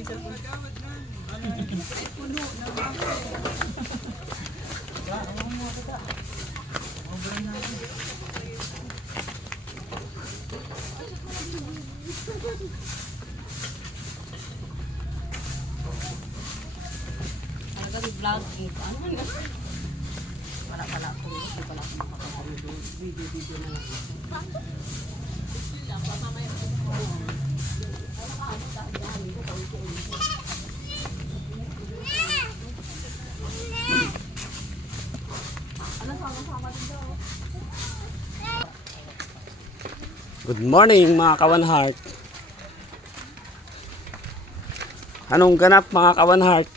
Vlog ito. Ano man yan? Wala pala ako. Wala pala ako makakapagod. Video na lang. Good morning mga Kawan Heart. Anong ganap mga Kawan Heart?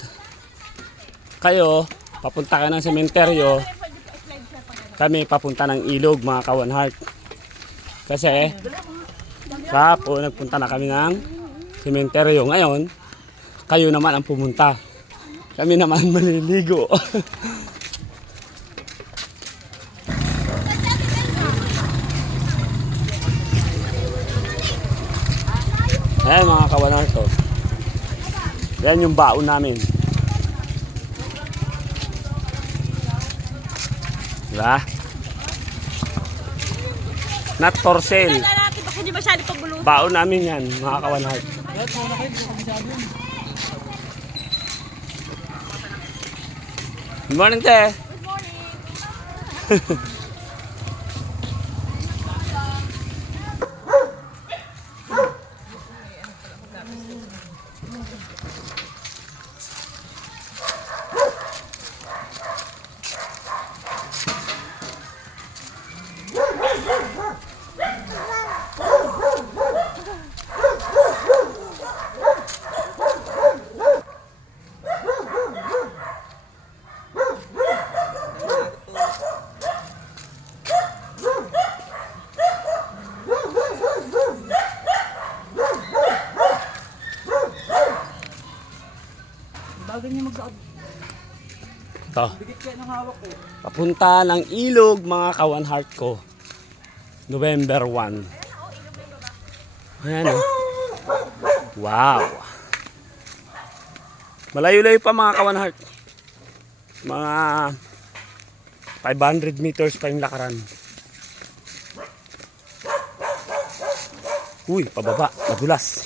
Kayo, papunta ka ng sementeryo. Kami papunta ng ilog mga Kawan Heart. Kasi kahapon nagpunta na kami ng sementeryo. Ngayon, kayo naman ang pumunta. Kami naman maliligo. Ayan mga Kawan Heart to. Ayan yung baon namin. Diba? Not for sale. Baon namin yan, mga Kawan Heart. Good morning, te. Good morning. Ito. Papunta ng ilog mga Kawan Heart ko. November 1. Ayan o. Wow. Malayo-layo pa mga Kawan Heart. Mga 500 meters pa yung lakaran. Uy, pababa. Madulas.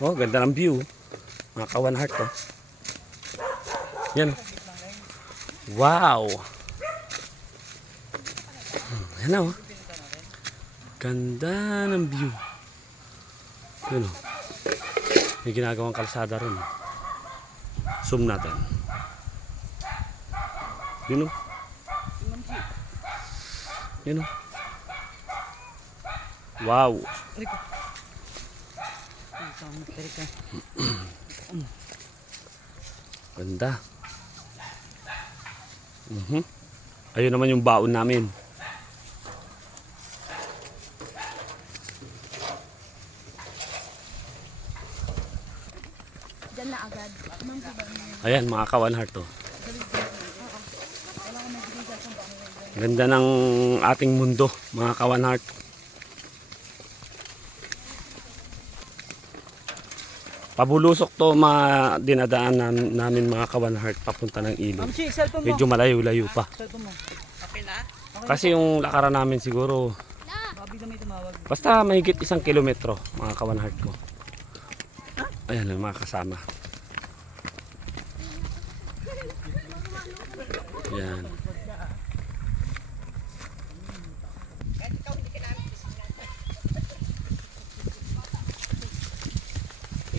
Oh, ganda ng view. Mga Kawan Heart to. Yan. Wow. Yan o. Ganda ng view. Yan o. May ginagawang kalsada rin. Zoom natin. Yan o. Yan o. Wow. Ganda. Ayun naman yung baon namin. Diyan na agad. Ayan mga Kawan Heart to. Ganda ng ating mundo mga Kawan Heart. Pabulusok to dinadaan namin mga Kawan Heart papunta ng ilog. Medyo malayo-layo pa. Kasi yung lakaran namin siguro basta mahigit 1 kilometro mga Kawan Heart ko. Ayan ang mga kasama. Yan.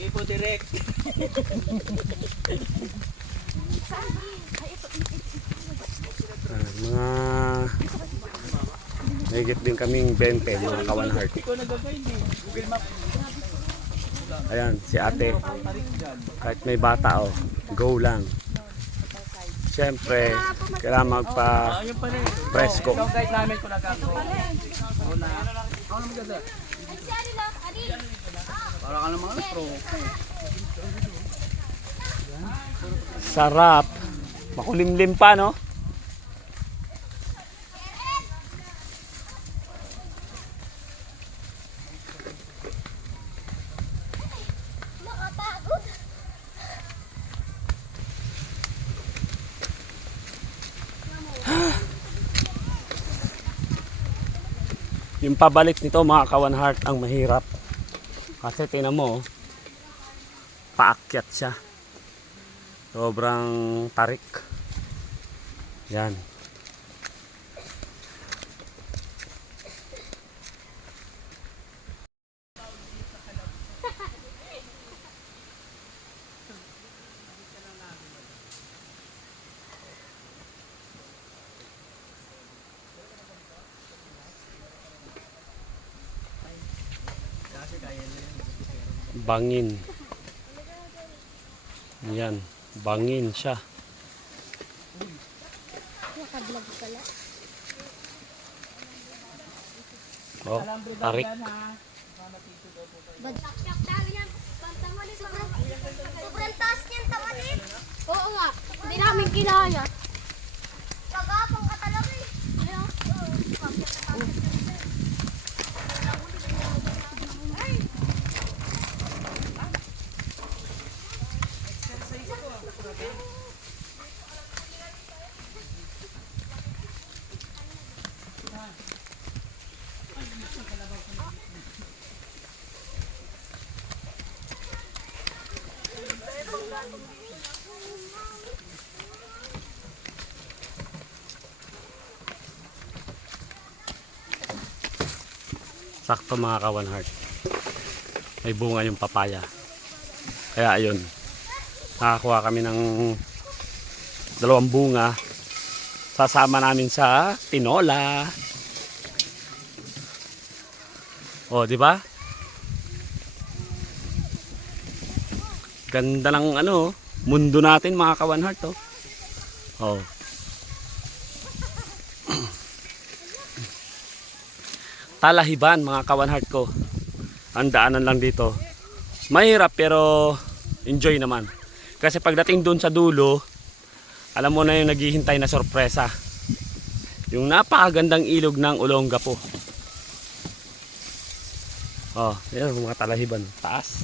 Ipo direct. Mga mahigit din kaming 20 mga Kawan Heart. Ayan si ate. Kahit may bata oh, go lang. Siyempre kailangan magpa presko. Kahit namin ko nagkakaroon. Para ka naman pro. Sarap. Makulimlim pa no? Yung pabalik nito mga kawan heart ang mahirap. Kasi tingnan mo, paakyat siya. Sobrang tarik. Yan. Bangin. Yan, bangin siya. Nakablog pala. Oh, tarik. Sobrang taas niyan, tawanin. Oo nga, hindi namin kinaya. Pagapang ka talaga eh. Sakto mga kawan heart. May bunga yung papaya. Kaya ayun. Nakakuha kami ng 2 bunga. Sasama namin sa tinola. Oh, di ba? Ganda ng ano, mundo natin mga kawan heart, oh. Oh. Talahiban mga kawan heart ko. Ang daanan lang dito. Mahirap pero enjoy naman. Kasi pagdating doon sa dulo, alam mo na yung naghihintay na sorpresa. Yung napakagandang ilog ng Olongapo. Oh, yan mga talahiban. Taas.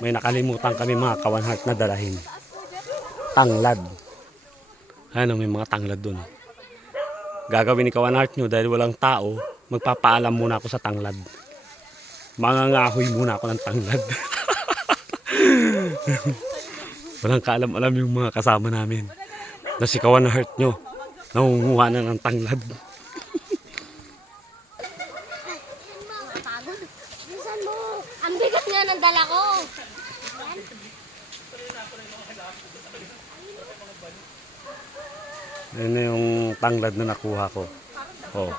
May nakalimutan kami mga kawan heart na dalahin. Tanglad. Ano, may mga tanglad dun. Gagawin ni kawan heart nyo dahil walang tao, magpapaalam muna ako sa tanglad. Mangangahoy muna ako ng tanglad. Walang kaalam-alam yung mga kasama namin. Na si kawan heart nyo, nangunguha na ng tanglad. Bisan mo. Ang bigat nga ng dala ko. Yan na yung tanglad na nakuha ko. Oh.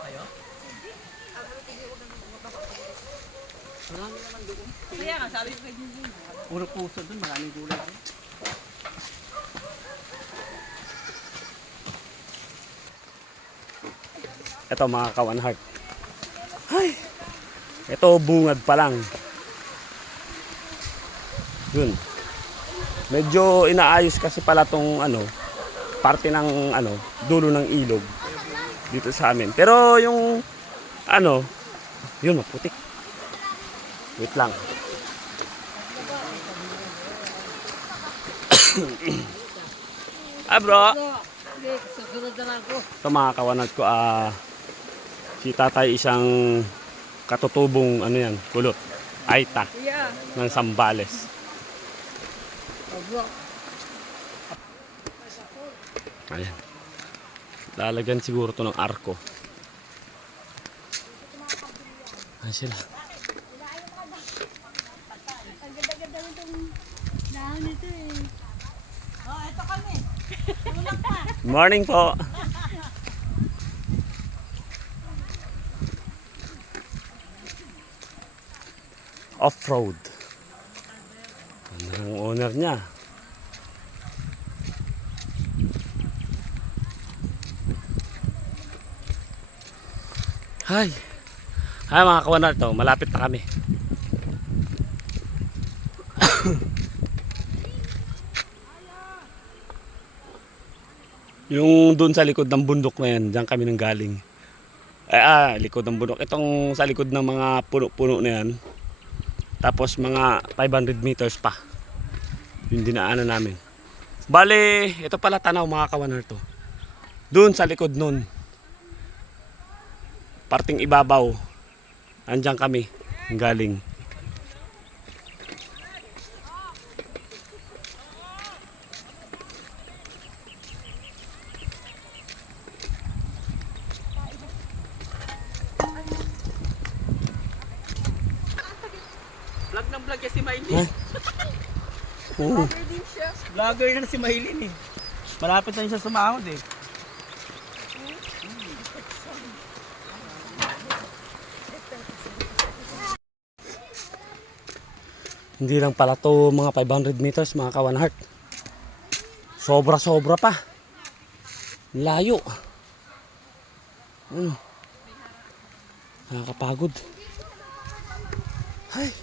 Kaya nga, sabi ko kay Jinjin. Puro puso dun, maraming gulay. Ito mga kawan heart. Ay! Ito bungad pa lang. Yun. Medyo inaayos kasi pala tong ano, parte ng ano, dulo ng ilog dito sa amin. Pero yung ano, yun maputik. Wait lang. Bro. Susunod na lang ko. Ito mga kawanag ko, si tatay isang katutubong ano yan, kulot. Aita Yeah. ng Sambales. Ayan. Lalagyan siguro to ng arko. Ayan sila. Ang ganda-ganda nitong dahon nito eh. Oh, ito kami. Morning po. Off-road. Ang owner niya. Hi. Hi mga kawanar to, malapit na kami. Yung dun sa likod ng bundok na yan, diyan kami nang galing. Likod ng bundok. Itong sa likod ng mga puno-puno na yan. Tapos mga 500 meters pa. Yung dinaanan namin. Bale, ito pala tanaw mga kawanar to. Dun sa likod nun. Parting ibabaw. Andiyan kami galing. Vlog ng vlog yan si Maylin. Huh? Oo. Vlogger na si Maylin eh. Malapit na siya sumahod eh. Hindi lang pala to mga 500 meters mga kawanhart. Sobra-sobra pa. Layo. Ano? Nakakapagod. Hay.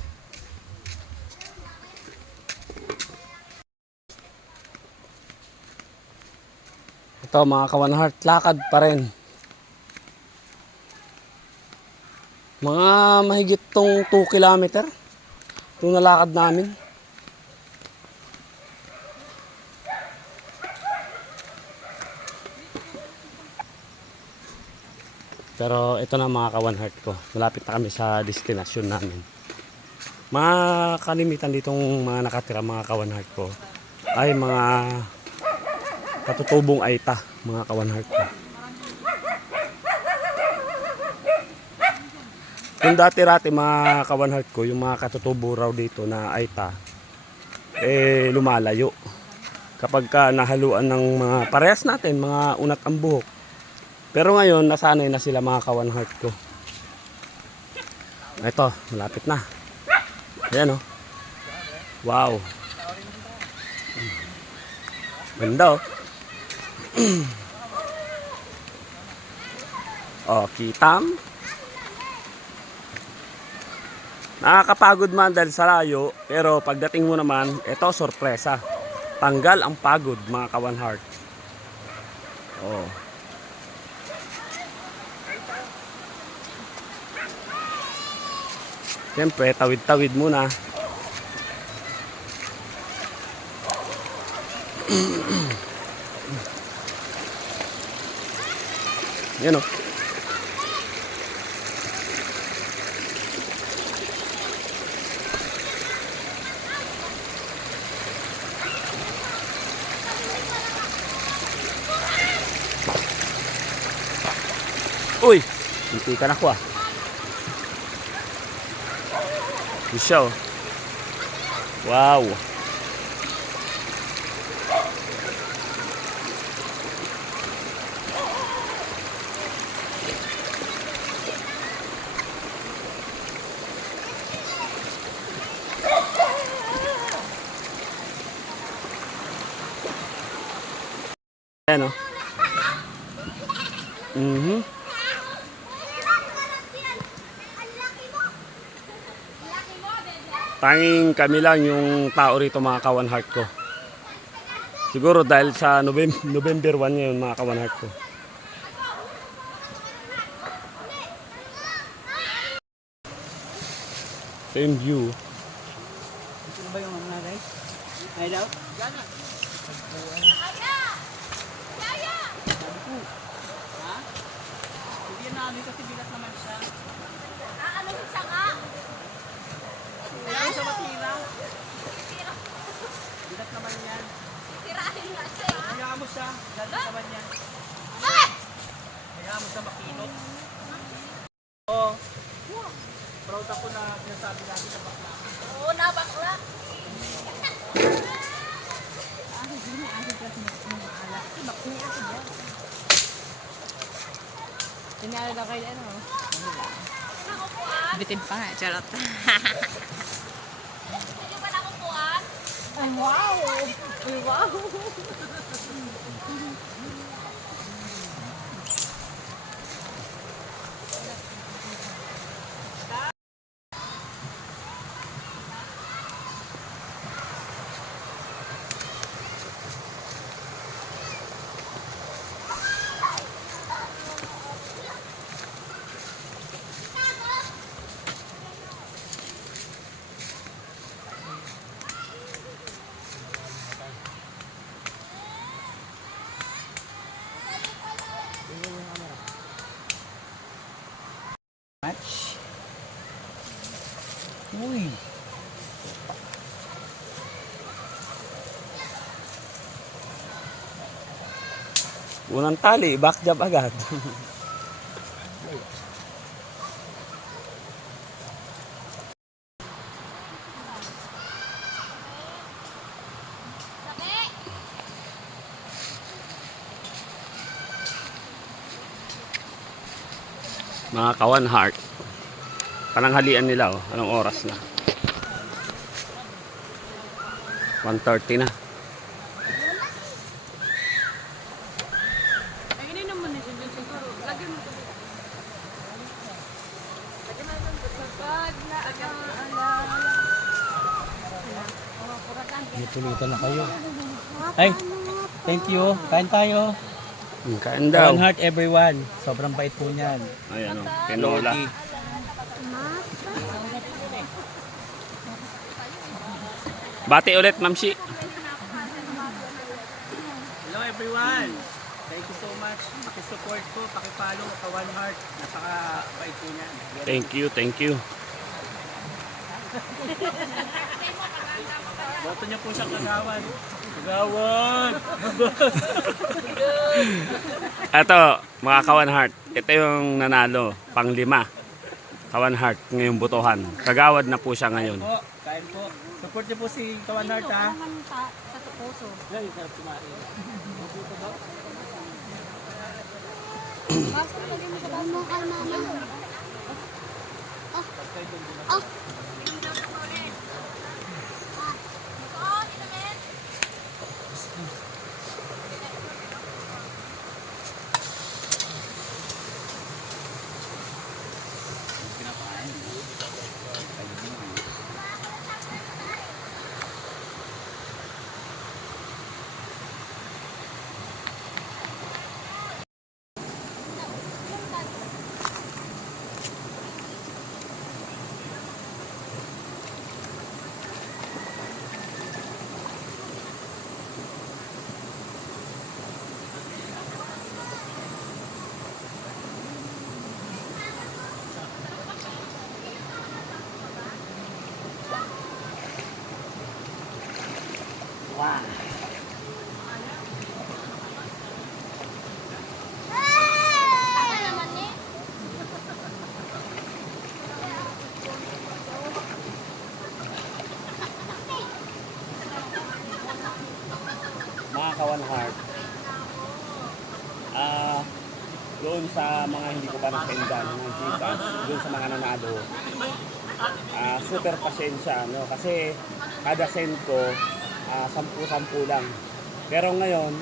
Ito mga kawanhart, lakad pa rin. Mga mahigit tong 2 kilometer. Itong nalakad namin. Pero ito na mga kawanhart ko. Malapit na kami sa destinasyon namin. Mga kalimitan ditong mga nakatira mga kawanhart ko ay mga katutubong aita mga kawanhart ko. Yung dati-rati mga kawanhart ko, yung mga katutubo raw dito na aita, lumalayo. Kapag ka nahaluan ng mga parehas natin, mga unat ang buhok. Pero ngayon, nasanay na sila mga kawanhart ko. Ito, malapit na. Ayan o. Wow. Ganda o. Kitam. Nakakapagod man dahil sa layo, pero pagdating mo naman, ito sorpresa. Tanggal ang pagod mga kawanhart. Siyempre, tawid-tawid muna. Yan o. Uy, hindi ka na ko ah. Siya oh. Wow. Ayan oh. Tanging kami lang yung tao rito mga kawanhart ko. Siguro dahil sa November 1 ngayon mga kawanhart ko. Same view. Ito ba yung mga nanay? Ay daw? Gana. Ha? Hindi na namin kasi bilat naman siya. Ano siya nga? Ayun sa matira. Bilat naman yan. Tirahin nga siya. Hayaan mo siya. Galit naman yan. Hayaan mo siya makinot. Oo. Proud ako na sinasabi natin sa bakla. Oo, nabakla. Tinalo na kayo ano. Bitin pa nga, charot. Hindi ba nakukuhan? Ay, wow! Ay, wow! Match. Uy. Unang tali, back jab agad. Mga kawan heart. Pananghalian nila oh. Anong oras na? 1:30 na. Ay, hindi naman ito dyan siguro. Lagyan mo ito. Lagyan mo ito. Pag na Luto-luto na kayo. Ay, thank you. Kain tayo. Kain daw. One heart everyone. Sobrang bait po niyan. Ayan oh. Tinola. Loki. Bati ulit, Ma'am Shi. Hello everyone. Thank you so much. Paki-support po, paki-follow sa One Heart. Napaka-bait po niyan. Thank you, thank you. Boto niyo po siyang kagawan. Kagawan! Ito, mga kawan heart. Ito yung nanalo, pang-5. Kawan heart ngayong butuhan. Kagawad na po siya ngayon. Po, kain po. Support niyo po si Kawan Heart ha. sa puso. Yan, sarap sumain. Basta lagyan mo sa baso. Mo kay mama. Oh. Ano naman eh? Mga kawan heart. Doon sa mga hindi ko pa nasendan ng Gcash, doon sa mga nanalo, super pasensya, no? Kasi kada send ko, 10-10 lang. Pero ngayong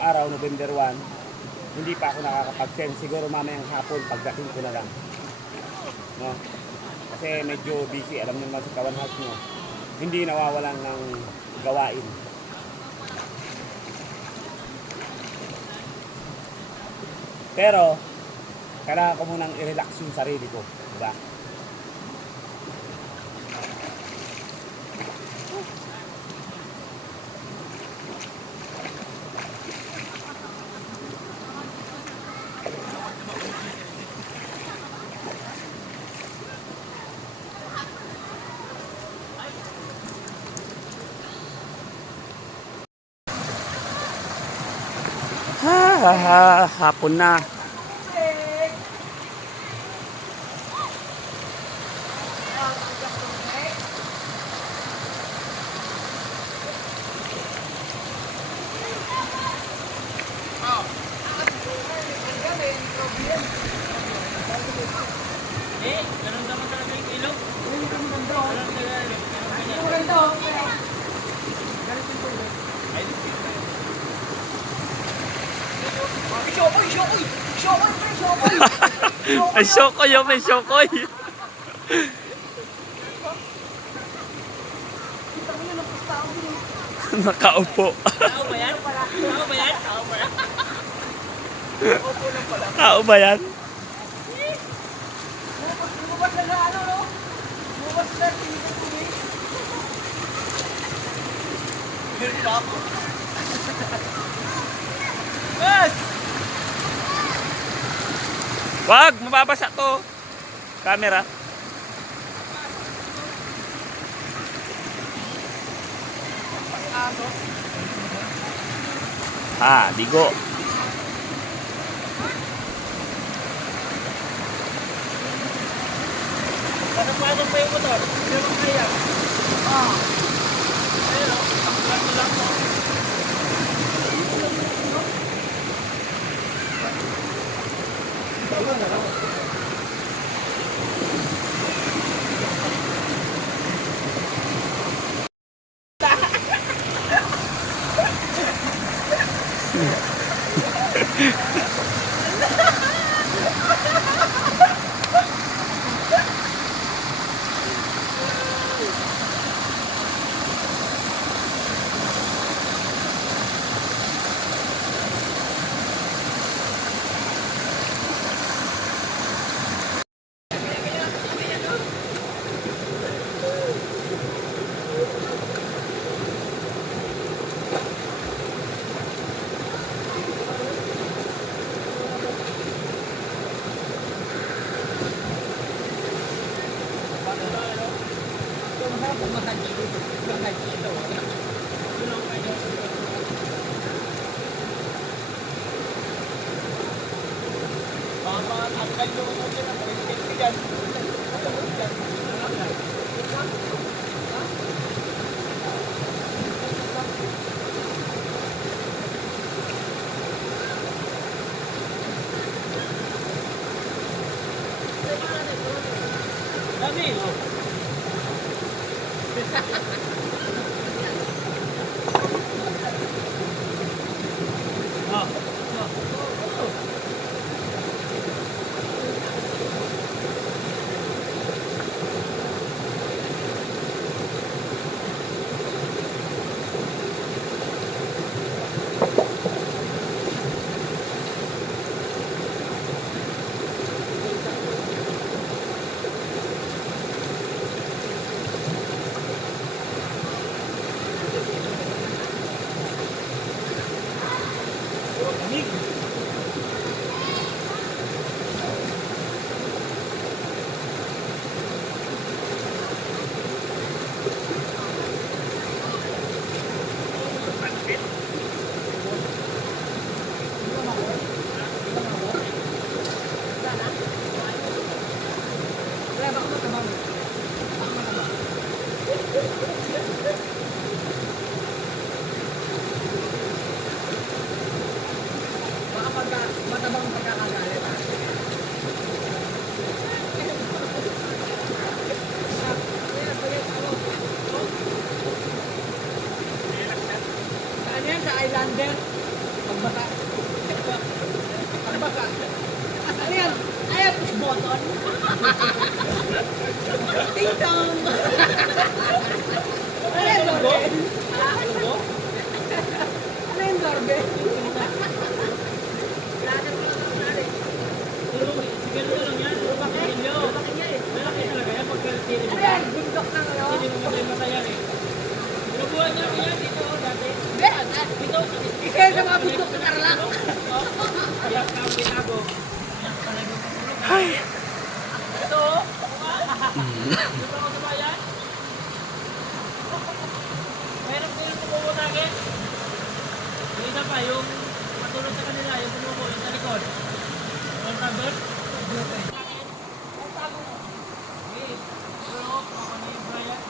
araw, November 1, hindi pa ako nakakapag-send. Siguro mamayang hapon, pagdating ko na lang. No? Kasi medyo busy, alam niyo naman sa kawan heart nyo. Hindi nawawalan ng gawain. Pero, kailangan ko munang i-relax yung sarili ko. Diba? Hapon na. Ganun naman talaga yung ilog. May syokoy oh, may syokoy. Nakaupo. Tao ba yan? Tao ba yan? Tao ba yan? Tao ba yan? Lumabas na ano, no? Lumabas na, tingin ko eh. Ganun ba ako? Yes! Wag, mababasa to. Camera. Ah, digo. Pasok pa yung motor. Hindi mo kaya. Ayun, oh. Takbuhan mo lang, oh. Dami. Saan yan? Sa Islander? Pagbaka. Pagbaka. Ano yan? Ayan, push button. Ting tong. Ano yan, doorbell? Ano yan, doorbell? Siguro lang yan. Bakit? Bakit yan eh? Malaki talaga yan pagka sili mo. Ano yan? Bundok ng ano? Sili mo matay-matay yan eh. Binubuhan niya ako yan dito dati. Dito. Isa sa mga bundok ng Tarlac. Kaya ka ang binago. Ay! Ito oh. Dito ako sa bayan. Mayroon ko yung pumumutagin. Yung isa pa, yung matulog sa kanila, yung pumupo, yung sa likod. Yung tabot. Ang tago mo. Okay. Pero, ako na yung Brian.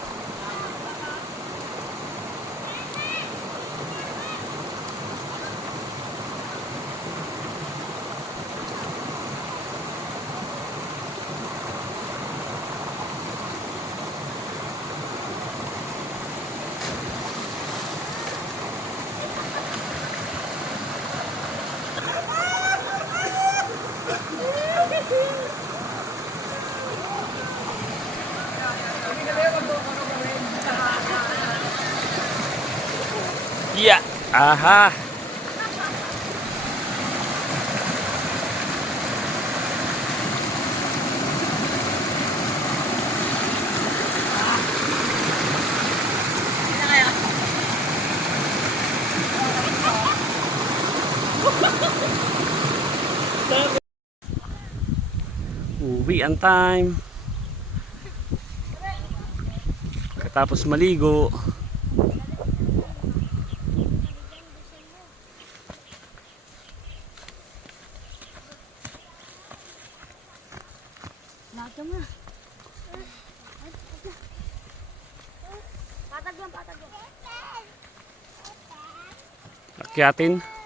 Yeah. Aha. Uwi ang time. Katapos maligo. Laga mo. Patag lang, patag lang. Akyatin.